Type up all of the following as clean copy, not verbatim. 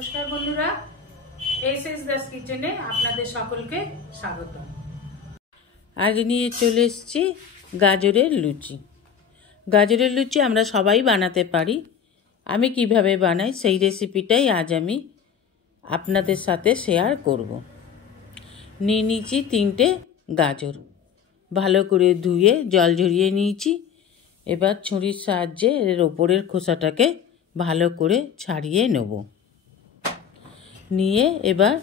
নমস্কার বন্ধুরা, এসএস দাস কিচেনে আপনাদের সকলকে স্বাগত। আজ নিয়ে চলে এসেছি গাজরের লুচি। গাজরের লুচি আমরা সবাই বানাতে পারি। আমি কিভাবে বানাই সেই রেসিপিটাই আজ আমি আপনাদের সাথে শেয়ার করব। নিয়ে নিয়েছি 3টে গাজর, ভালো করে ধুয়ে জল ঝরিয়ে নিয়েছি। এবার ছুরির সাহায্যে এর ওপরের খোসাটাকে ভালো করে ছাড়িয়ে নেব। নিয়ে এবার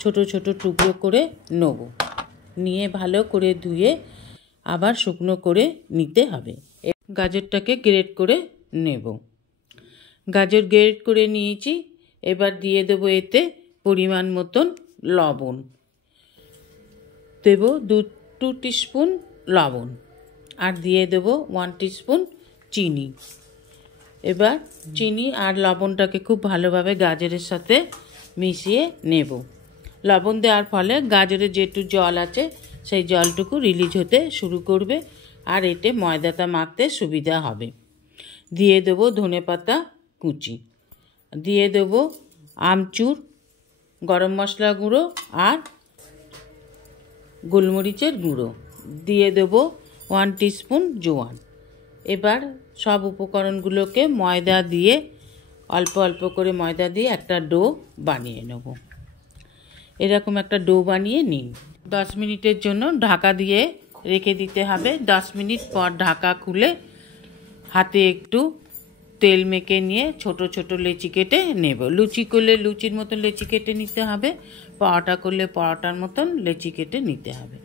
ছোট ছোট টুকরো করে নেব। নিয়ে ভালো করে ধুয়ে আবার শুকনো করে নিতে হবে। গাজরটাকে গ্রেট করে নেব। গাজর গ্রেট করে নিয়েছি। এবার দিয়ে দেবো এতে পরিমাণ মতন লবণ। দেব 2 টিস্পুন লবণ আর দিয়ে দেব 1 টিস্পুন চিনি। এবার চিনি আর লবণটাকে খুব ভালোভাবে গাজরের সাথে মিশিয়ে নেব। লবণ দেওয়ার ফলে গাজরে যেটুকু জল আছে সেই জলটুকু রিলিজ হতে শুরু করবে আর এতে ময়দাটা মাখতে সুবিধা হবে। দিয়ে দেবো ধনেপাতা কুচি, দিয়ে দেবো আমচুর, গরম মশলা গুঁড়ো আর গোলমরিচের গুঁড়ো, দিয়ে দেবো 1 টিস্পুন জোয়ান। এবার সব উপকরণগুলোকে ময়দা দিয়ে অল্প অল্প করে ময়দা দিয়ে একটা ডো বানিয়ে নেব। এরকম একটা ডো বানিয়ে নিন। 10 মিনিটের জন্য ঢাকা দিয়ে রেখে দিতে হবে। 10 মিনিট পর ঢাকা খুলে হাতে একটু তেল মেখে নিয়ে ছোট ছোট লেচি কেটে নেব। লুচি করলে লুচির মতন লেচি কেটে নিতে হবে, পরোটা করলে পরোটার মতন লেচি কেটে নিতে হবে।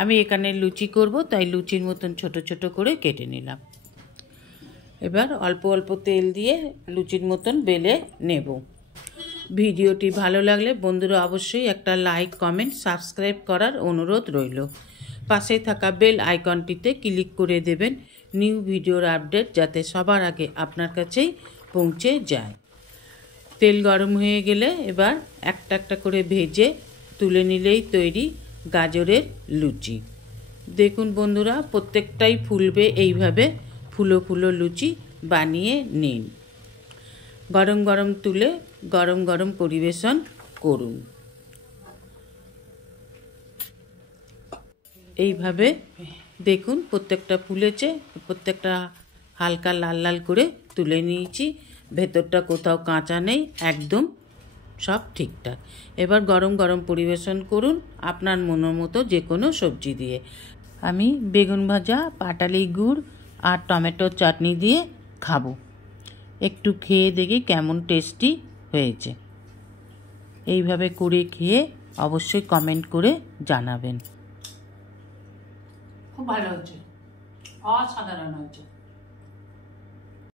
আমি এখানে লুচি করব, তাই লুচির মতন ছোট ছোট করে কেটে নিলাম। এবার অল্প অল্প তেল দিয়ে লুচির মতন বেলে নেব। ভিডিওটি ভালো লাগলে বন্ধুরা অবশ্যই একটা লাইক, কমেন্ট, সাবস্ক্রাইব করার অনুরোধ রইল। পাশে থাকা বেল আইকনটিতে ক্লিক করে দেবেন নিউ ভিডিওর আপডেট যাতে সবার আগে আপনার কাছেই পৌঁছে যায়। তেল গরম হয়ে গেলে এবার একটা একটা করে ভেজে তুলে নিলেই তৈরি গাজরের লুচি। দেখুন বন্ধুরা, প্রত্যেকটাই ফুলবে। এইভাবে ফুলো ফুলো লুচি বানিয়ে নিন। গরম গরম তুলে গরম গরম পরিবেশন করুন। এইভাবে দেখুন প্রত্যেকটা ফুলেছে, প্রত্যেকটা হালকা লাল লাল করে তুলে নিয়েছি। ভেতরটা কোথাও কাঁচা নেই, একদম সব ঠিকঠাক। এবার গরম গরম পরিবেশন করুন আপনার মনের মতো যে কোনো সবজি দিয়ে। আমি বেগুন ভাজা, পাটালি গুড় আর টমেটোর চাটনি দিয়ে খাবো। একটু খেয়ে দেখি কেমন টেস্টি হয়েছে। এইভাবে করে খেয়ে অবশ্যই কমেন্ট করে জানাবেন। খুব ভালো হচ্ছে, অসাধারণ হচ্ছে।